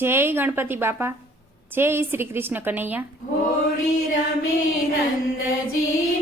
જય ગણપતિ બાપા. જય શ્રી કૃષ્ણ કનૈયા. હોળી રમે નંદજી.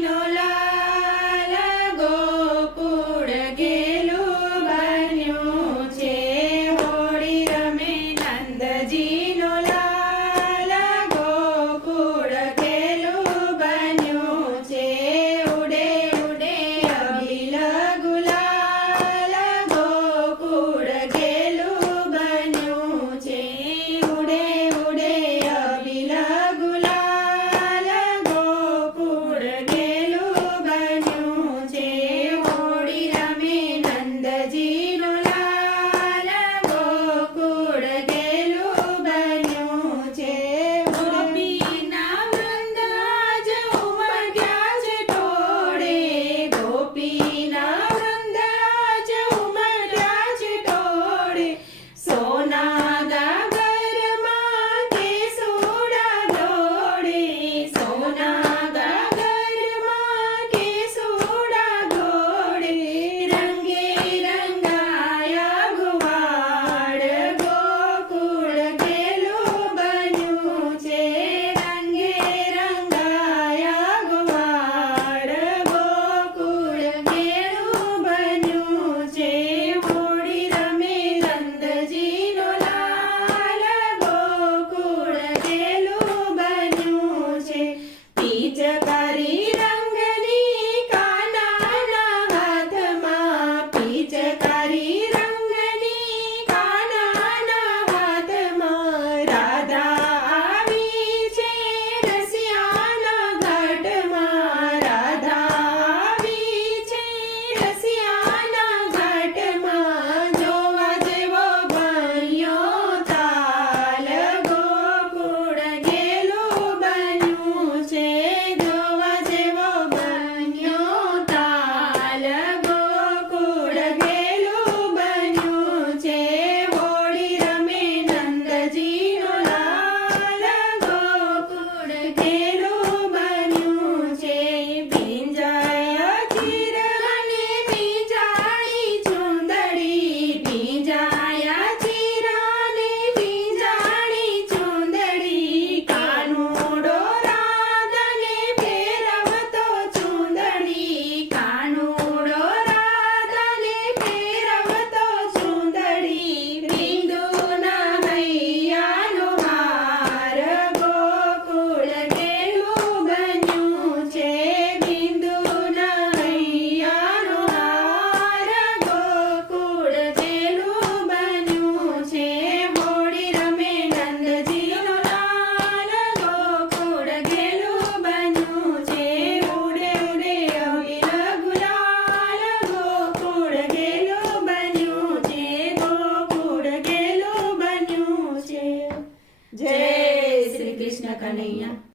caninha.